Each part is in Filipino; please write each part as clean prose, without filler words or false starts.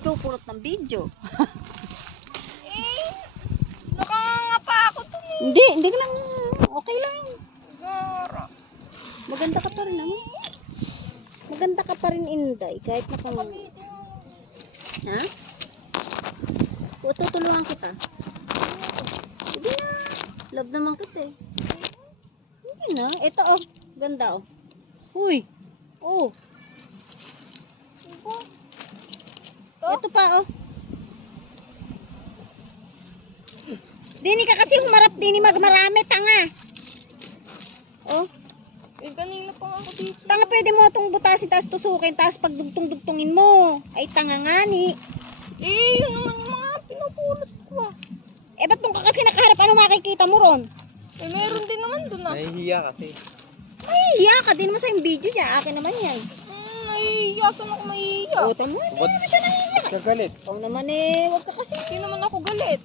pupulot ng video. Nakanganga pa ako to. Hindi ka lang, okay lang. Gara. Maganda ka pa rin, ano? Maganda ka pa rin, Inday, kahit nakang... Ha? Tutulungan kita. Sige na. Love naman kita eh. Hindi na. Ito oh. Ganda oh. Uy. Oh. Ito pa oh. Dini ka kasi humarap dini magmarami tanga. Oh. Eh, kanina pa ako dito. Tanga pwede mo itong butasin tapos tusukin tapos pag dugtong-dugtungin mo. Ay tanga nga ni. Eh, yun naman yung mga pinupulot ko ah. Eh ba't nung ka kasi nakaharap ano makikita mo ron? Eh, meron din naman dun ah. Nahihiya kasi. Ay iya ka din naman sa yung video niya. Akin naman yan. Nahihiya. Saan ako mahihiya? O tamo hindi naman siya nahihiya. Kagalit. Ikaw naman eh. Huwag ka kasi. Hindi naman ako galit.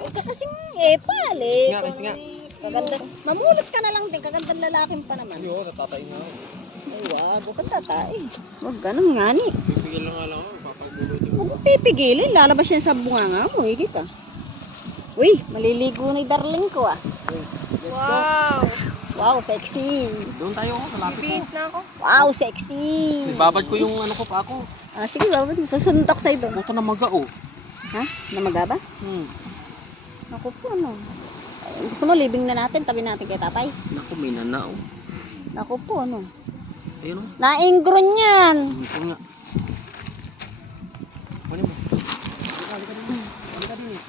Huwag ka kasing epal eh. Kiss nga, kiss nga. Kaganda. Mamulot ka na lang din. Kagandang lalaking pa naman. Yo, natatay na ako. Ay wag. Huwag kang tatay. Huwag ganun nga ni. Pipigil lang nga lang ako. Papagbulot yung... Huwag mong pipigilin. Lalabas yan sa bunganga mo. Eh kita. Uy, maliligo na yung darling ko ah. Wow. Wow, sexy. Doon tayo ako, malapit ko. Bibihis na ako. Wow, sexy. Ibabad ko yung ano ko pa ako. Ah, sige, babad. Susunod ako sa'yo doon. Buto na magao. Ha? Namaga ba? Naku po, ano. Ay, gusto mo, libing na natin. Tabi natin kay tatay. Naku, may nanao. Naku po, ano. Ayun o. Naingron yan. Ito nga. Kunin mo. Halika din eh.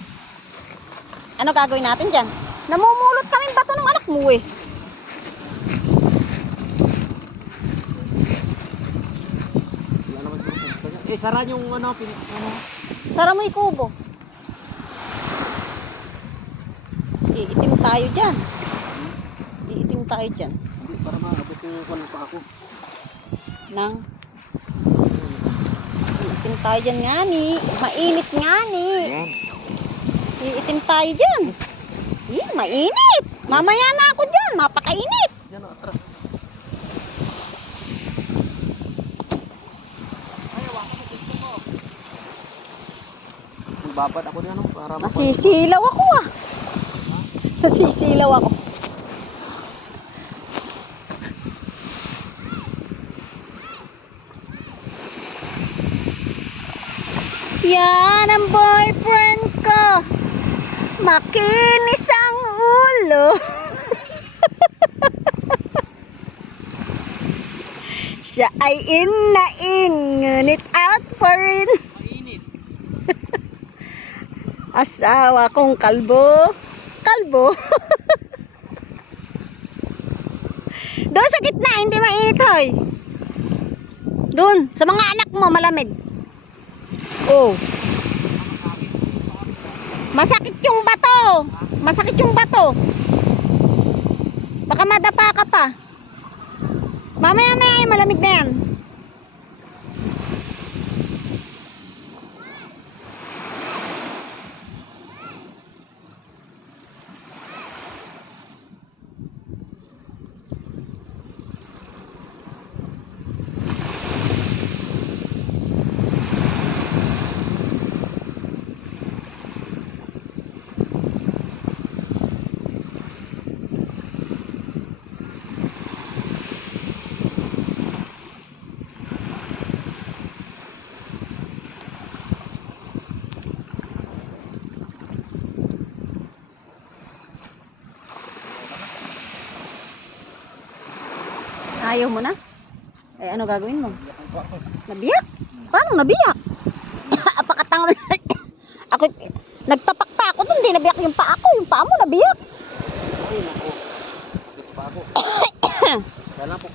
Ano gagawin natin dyan? Namumulot kami bato ng anak mo eh. Wala naman siguro. Eh, sara yung ano, ano. Sara mo yung kubo. Iitim tayo dyan. Iitim tayo dyan. Hindi, para maabot yung kulang pa ako. Nang iitim tayo dyan nga ni. Mainit nga ni. Ayan. Iitim tayo dyan. Mainit. Mamaya na ako dyan. Mapakainit. Yan o, atras. Magbabad ako din ano, para Nasisilaw ako ah. Nasisilaw ako. Yan ang boyfriend ko. Makinis ang ulo. Siya ay in na in, ngunit out pa rin. mainit. Asawa kong kalbo. Kalbo. Doon sa gitna, hindi mainit hoy. Doon, sa mga anak mo, malamig. Oh. Masakit yung bato. Masakit yung bato. Baka madapa ka pa. Mamaya-maya ay malamig na yan. Ayaw mo na? Eh, ano gagawin mo? Nabiyak? Paano nabiyak? Apakatanga mo. Ako, nagtapak pa ako dun, di nabiyak yung paa ko. Yung paa mo nabiyak. Ay, naku. Dito pa ako. Kaya lang po,